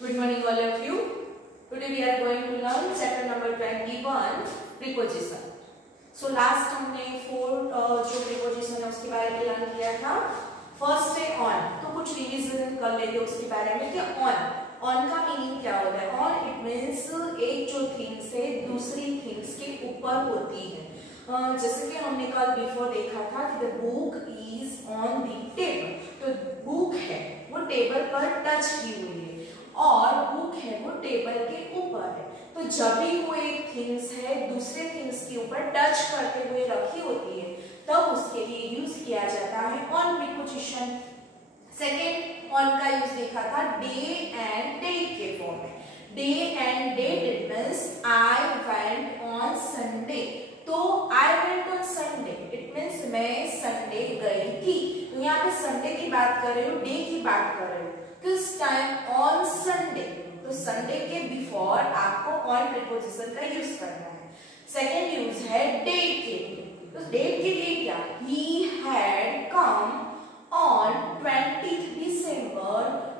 Good morning all of you. Today we are going to learn chapter number 21 preposition. So last हमने 4 जो preposition है उसके बारे में लर्न किया था. फर्स्ट है on, तो कुछ रिवीजन कर लेते हैं उसके बारे में कि on का मीनिंग क्या होता है. on इट मीन्स एक जो थिंग्स है दूसरी थिंग्स के ऊपर होती है. जैसे कि हमने कल बिफोर देखा था कि the book is on the table. तो बुक है वो टेबल पर टच की हुई है और बुक है वो टेबल के ऊपर है. तो जब भी कोई एक थिंग्स है दूसरे थिंग्स के ऊपर टच करते हुए रखी होती है तब उसके लिए यूज किया जाता है ऑन प्रीपोजिशन. सेकेंड ऑन का यूज देखा था डे एंड डेट के फॉर्म में. Day and date it means I went on Sunday. तो I went on Sunday it means मैं संडे गई थी. तो यहाँ पे संडे की बात कर रही हूँ, डे की बात कर रही हूँ. किस टाइम? On Sunday. तो संडे के बिफोर आपको ऑन प्रीपोजिशन का यूज करना है. सेकेंड यूज है डेट के लिए. तो डेट के लिए क्या? ही had come on 20th December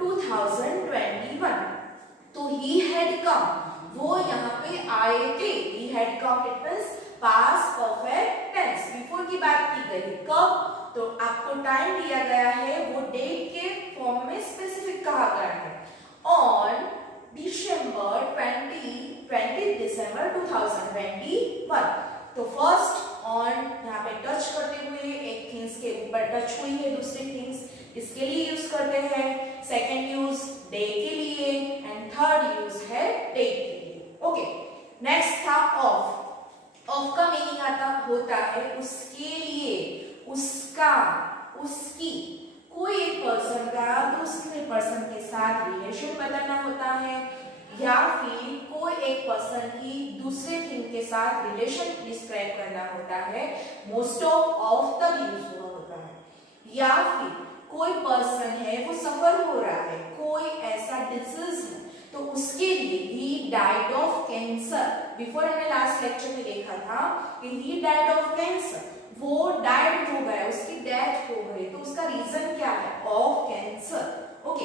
2021. तो ही हैड कम वो यहाँ पे आए थे. He had come it means past perfect tense. Before की बात की गई. कब? तो आपको टाइम दिया गया है वो डेट के फॉर्म में स्पेसिफिक कहा गया है. On December 20 December 2021. तो फर्स्ट ऑन यहाँ पे टच करते हुए एक थिंग्स के ऊपर टच हुई है दूसरी थिंग्स, इसके लिए यूज करते हैं. सेकेंड यूज डे के लिए एंड थर्ड यूज है डेट के लिए. ओके, नेक्स्ट था ऑफ. ऑफ का मीनिंग होता है उसके लिए, उसका, उसकी. कोई एक पर्सन का दूसरे पर्सन के साथ रिलेशन बताना होता है या फिर कोई एक पर्सन की दूसरे थिंग के साथ रिलेशन डिस्क्राइब करना होता है. मोस्ट ऑफ तब यूज हुआ होता है. या फिर कोई पर्सन है वो सफर हो रहा है, कोई ऐसा डिसीज है तो उसके लिए ही डाइड ऑफ कैंसर. बिफोर हमने लास्ट लेक्चर में देखा था कि ही डाइड ऑफ कैंसर. वो डाइड हो गया, उसकी डेथ हो गई. तो उसका रीजन क्या है? Of cancer. Okay,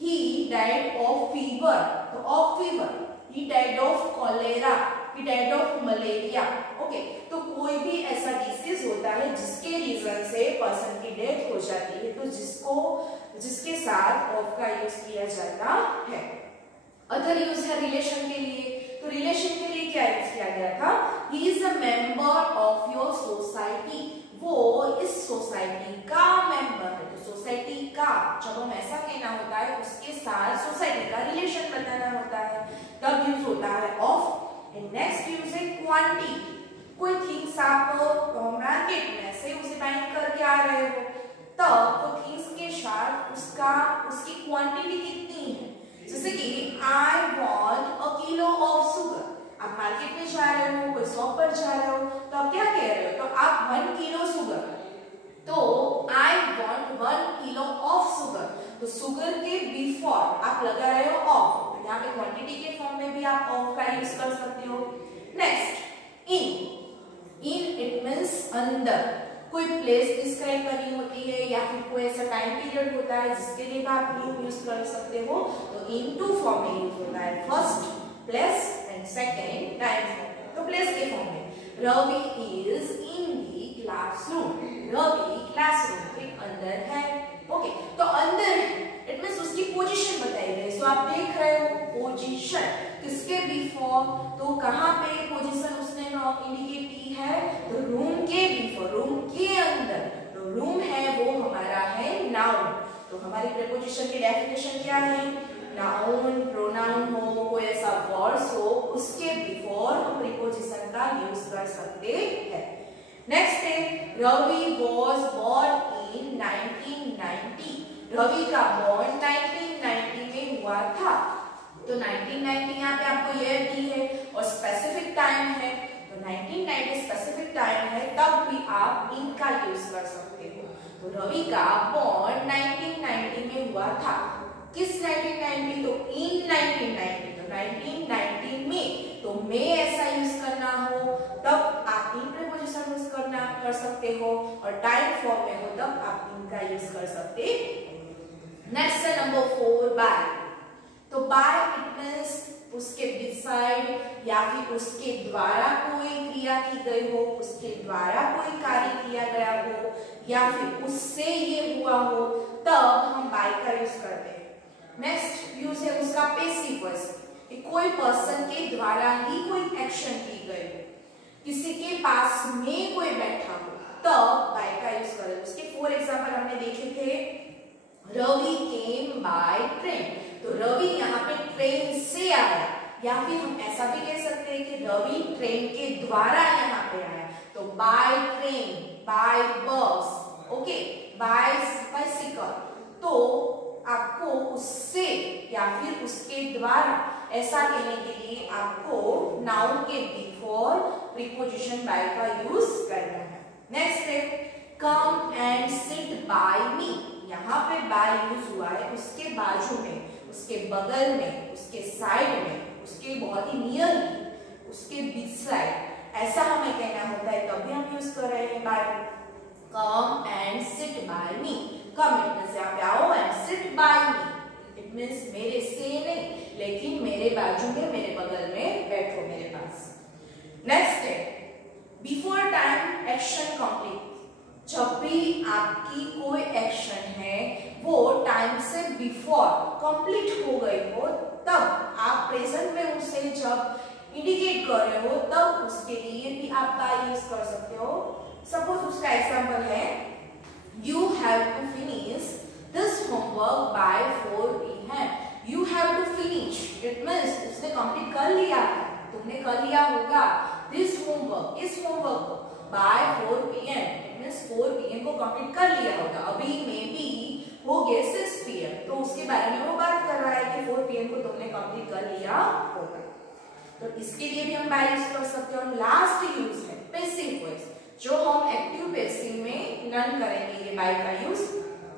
he died of fever. तो of fever. He died of cholera. He died of malaria. Okay, तो कोई भी ऐसा डिसीज होता है जिसके रीजन से पर्सन की डेथ हो जाती है तो जिसके साथ ऑफ का यूज किया जाता है. अदर यूज है रिलेशन के लिए. तो रिलेशन के लिए क्या यूज किया गया था? He is a member of your society. वो इस सोसाइटी का मेंबर है. तो सोसाइटी का जब हम ऐसा कहना होता है उसके साथ सोसाइटी का रिलेशन बताना होता है तब यूज होता है ऑफ. नेक्स्ट यूज है क्वांटिटी. कोई थिंग्स आप मार्केट में से उसे बाइंग करके आ रहे हो तब तो थिंग्स के साथ उसकी क्वांटिटी कितनी है. जैसे कि I want a kilo of sugar. आप मार्केट में जा रहे हो, कोई शॉप पर जा रहे हो तो आप क्या कह रहे हो? तो आप 1 किलो शुगर. तो I want 1 kilo of sugar. तो शुगर के बिफोर आप लगा रहे हो ऑफ. यहाँ पे क्वांटिटी के फॉर्म में भी आप ऑफ का यूज कर सकते हो. Next in. In it means अंदर. कोई प्लेस डिस्क्राइब करनी होती है या फिर कोई ऐसा टाइम पीरियड होता है जिसके लिए आप यूज कर सकते हो तो इन टू फॉर्म में यूज होता है. First place and second time. तो प्लेस के फॉर्म में Ravi is in the classroom. Ravi classroom के अंदर है. ओके, तो अंदर इट मीन्स उसकी पोजीशन बताई गई. सो आप देख रहे हो पोजीशन किसके बिफोर. तो कहाँ पे पोजीशन उसने इंडिकेट की है? तो रूम के बिफोर, रूम के अंदर. तो रूम है वो हमारा है नाउन. तो हमारी प्रीपोजिशन की डेफिनेशन क्या है? नाउन, प्रोनाउन हो, कोई ऐसा वर्ड्स हो उसके बिफोर हम प्रीपोजिशन का यूज कर सकते हैं. नेक्स्ट है Ravi was born in 1990. Ravi का बॉर्न 1990 में हुआ था. तो 1990 यहाँ पे आपको ईयर दी है और स्पेसिफिक टाइम है. तो 1990 स्पेसिफिक टाइम है तब भी आप इन का यूज कर सकते हो. तो रवि का बॉर्न 1990 में हुआ था. किस 1990? तो इन 1990. तो 1990 में. तो में ऐसा यूज करना हो तब आप इन प्रीपोजिशन यूज कर सकते हो और टाइम फॉर्म में हो तब आप इन का यूज कर सकते हो. नेक्स्ट है नंबर 4 बाय. तो बाय इट मींस उसके बिसाइड या फिर उसके द्वारा कोई क्रिया की गई हो, उसके द्वारा कोई कार्य किया गया हो या फिर उससे ये हुआ हो, तब हम बाय का यूज करते हैं। नेक्स्ट यूज है उसका पैसिव वॉइस, कोई पर्सन के द्वारा ही कोई एक्शन की गई हो, किसी के पास में कोई बैठा हो, तब बाय का यूज करें। उसके 4 एग्जांपल हमने देखे थे। रवि केम बाय ट्रेन, तो रवि यहाँ पे ट्रेन से आया, या फिर हम ऐसा भी कह सकते हैं कि रवि ट्रेन के द्वारा यहाँ पे आया, तो बाय ट्रेन, बाय बस, ओके, बाय बाइसिकल। तो आपको उससे या फिर उसके द्वारा ऐसा कहने के लिए आपको नाउन के बिफोर प्रीपोजिशन बाय का यूज करना है। नेक्स्ट है कम एंड सिट बाय मी, यहाँ पे बाय यूज हुआ है उसके बाजू में, उसके बगल में, उसके साइड में, उसके बहुत ही नियर में, उसके बीच साइड, ऐसा हमें कहना होता है, तभी हम यूज कर रहे हैं by. Come and sit by me, come it means यहाँ पे आओ, and sit by me it means मेरे से नहीं लेकिन मेरे बाजू में, मेरे बगल में बैठो मेरे पास। नेक्स्ट है बिफोर टाइम एक्शन कंप्लीट, जब भी आपकी कोई एक्शन है वो टाइम से बिफोर कंप्लीट हो गई हो, तब आप प्रेजेंट में उसे जब इंडिकेट कर रहे हो, तब उसके लिए भी आप बाय यूज कर सकते हो। सपोज उसका एग्जांपल है you have to finish this homework by 4 PM, you have to finish it means उसने कंप्लीट कर लिया है, तुमने कर लिया होगा दिस होमवर्क, इस होमवर्क को by 4 PM, it means 4 PM को कंप्लीट कर लिया होगा। अभी मे बी हो गए 6 PM, तो उसके बारे में वो बात कर रहा है कि 4 PM को तुमने कंप्लीट कर लिया होगा, तो इसके लिए भी हम बाय यूज कर सकते हैं। लास्ट यूज है पैसिव वॉइस, जो हम एक्टिव पैसिव में लर्न करेंगे ये बाय का use.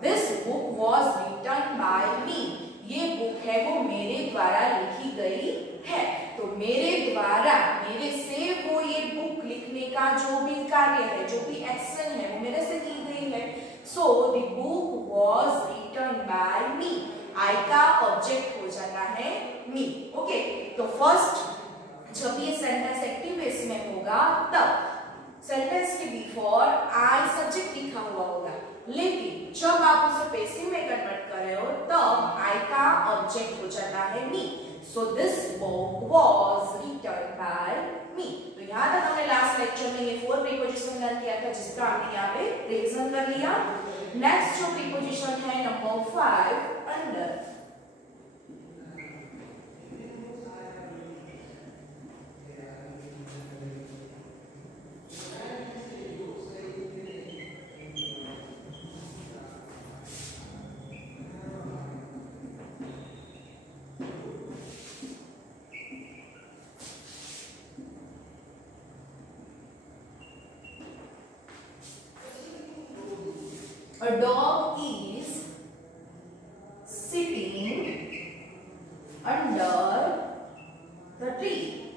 This book was written by me, ये बुक है वो मेरे द्वारा लिखी गई है, तो मेरे द्वारा, मेरे से वो ये बुक लिखने का जो भी कार्य है, जो भी एक्शन है, वो मेरे से की गई है। So the book was written by me, I का ऑब्जेक्ट हो जाता है मी, ओके। तो फर्स्ट जब ये सेंटेंस एक्टिव पैसिव में होगा, तब सेंटेंस के बिफोर आई सब्जेक्ट लिखा हुआ होगा, लेकिन जब आप उसे पैसिव में कन्वर्ट कर रहे हो, तब आई का ऑब्जेक्ट हो जाता है me. So this book was written by me. तो यहाँ तक हमने लास्ट लेक्चर में ये 4 प्रीपोजिशन लर्न किया था, जिसका हमने यहाँ पे रिवीजन कर लिया। नेक्स्ट जो प्रीपोजिशन है number 5 under, a dog is sitting under the tree.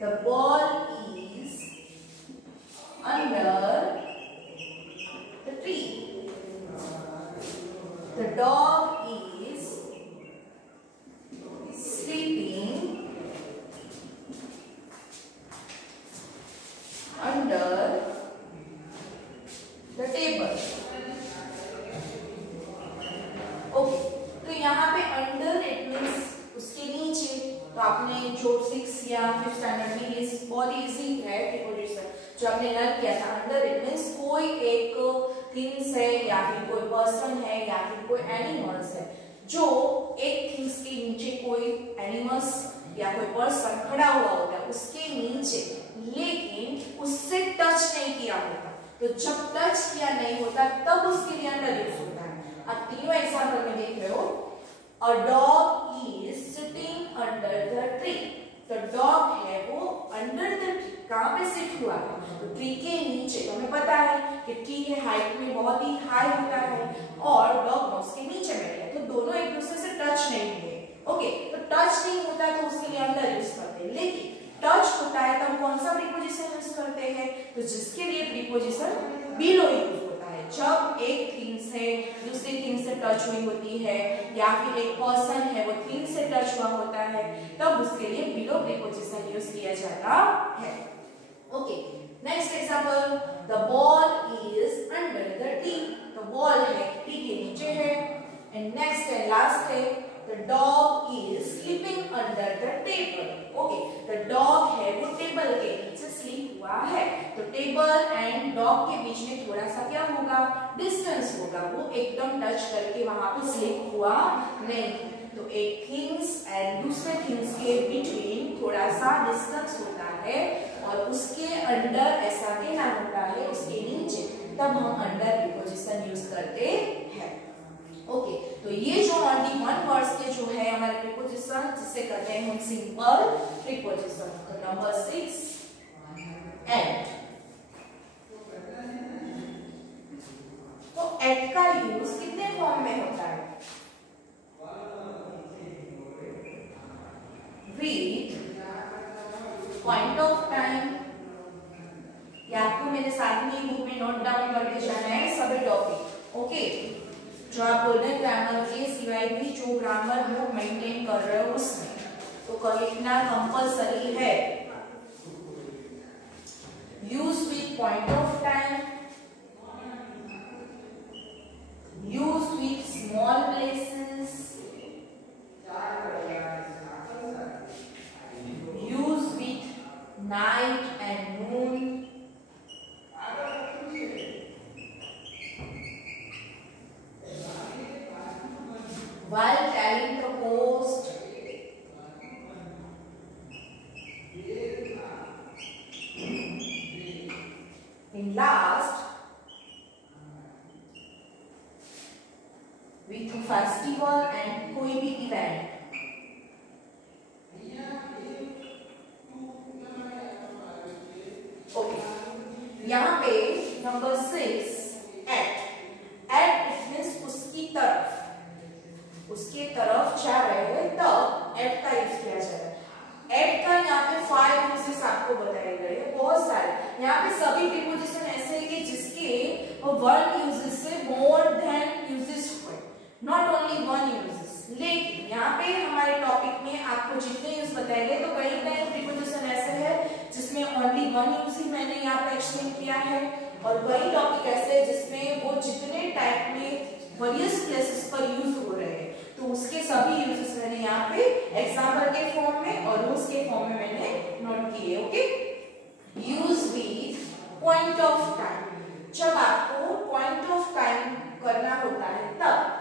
The ball is under the tree. The dog is sleeping under the table. Okay, तो यहाँ पे अंडर इट मींस उसके नीचे, तो आपने जो 6 या 5 स्टैंडर्ड में ये बहुत इजी है प्रीपोजिशन जो आपने लर्न किया था। अंडर इट मींस कोई एक थिंग्स है या फिर कोई पर्सन है या फिर कोई एनिमल्स है, जो एक थिंग्स के नीचे कोई एनिमल्स या कोई पर्सन खड़ा हुआ होता है उसके नीचे, लेकिन उससे टच नहीं किया होता, तो जब टच किया नहीं होता तब उसके लिए अंडर यूज होता है। अब तीनों एग्जांपल में देख रहे हो, a dog is sitting under the tree, तो डॉग है वो अंडर द ट्री, कहां पे सिट हुआ है, तो ट्री के नीचे। तो हमें पता है कि ट्री के हाइट में बहुत ही हाई होता है और डॉग उसके नीचे बैठा है, तो दोनों एक दूसरे से टच नहीं हुए, ओके। तो टच नहीं होता है तो उसके लिए अंडर यूज करते हैं, लेकिन टच होता है तब कौन सा प्रीपोजिशन यूज करते हैं, तो जिसके लिए प्रीपोजिशन बिलो यूज होता है। जब एक थिंग से दूसरी थिंग से टच हुई होती है, या फिर एक पर्सन है वो थिंग से टच हुआ होता है, तब उसके लिए बिलो प्रीपोजिशन यूज किया जाता है। Okay, next example, the ball is under the T. तो बॉल है टी के नीचे है। एंड नेक्स्ट है, लास्ट है, the dog is sleeping under the table. Okay, the dog है वो टेबल के नीचे स्लीप हुआ है। तो टेबल एंड डॉग के बीच में थोड़ा सा क्या होगा, डिस्टेंस होगा, वो एकदम टच करके वहां पे स्लीप हुआ नहीं। तो एक थिंग्स एंड दूसरे थिंग्स के बिटवीन थोड़ा सा डिस्टेंस होता है, और उसके अंडर ऐसा कहना होता है, उसके नीचे, तब हम अंडर प्रीपोजिशन यूज करते हैं। ओके, तो ये जो ओनली वन वर्ड्स के जो है हमारे प्रीपोजिशन, जिससे करते हैं हम सिंपल प्रीपोजिशन। तो नंबर 6 एट। तो एट का यूज कितने फॉर्म में होता है? विथ पॉइंट ऑफ टाइम, या आपको मेरे साथ में बुक में नोट डाउन करके जाना है सभी टॉपिक। ओके, जो आप गोल्डन ग्रामर के सिवाय भी जो ग्रामर बुक मेंटेन कर रहे हो उसमें तो लिखना कंपलसरी है। Use with point of time, use with small places, use with night and moon, while telling the post, in last with festival and कोई भी इवेंट। यहाँ पे number 6 at. At it means उसकी तरफ, उसके तरफ जा रहे हैं तब एट का यूज किया जाता है। एट का यहाँ पे 5 यूजेस आपको बताए गए हैं, बहुत सारे। यहाँ पे सभी प्रीपोजिशन ऐसे हैं कि जिसके 1 यूजेस से मोर देन यूजेस हुए, नॉट ओनली 1 यूजेस। लेकिन यहाँ पे हमारे टॉपिक में आपको जितने यूज बताए गए, तो कई कई प्रीपोजिशन ऐसे है जिसमें ओनली 1 यूज ही मैंने यहाँ पे एक्सप्लेन किया है, और कई टॉपिक ऐसे है जिसमें वो जितने टाइप में वेरियस प्लेसेस पर यूज हो रहे हैं, तो उसके सभी यूजेस मैंने यहाँ पे एग्जाम्पल के फॉर्म में और रूल्स के फॉर्म में मैंने नोट किए। Okay, use with point of time. जब आपको पॉइंट ऑफ टाइम करना होता है तब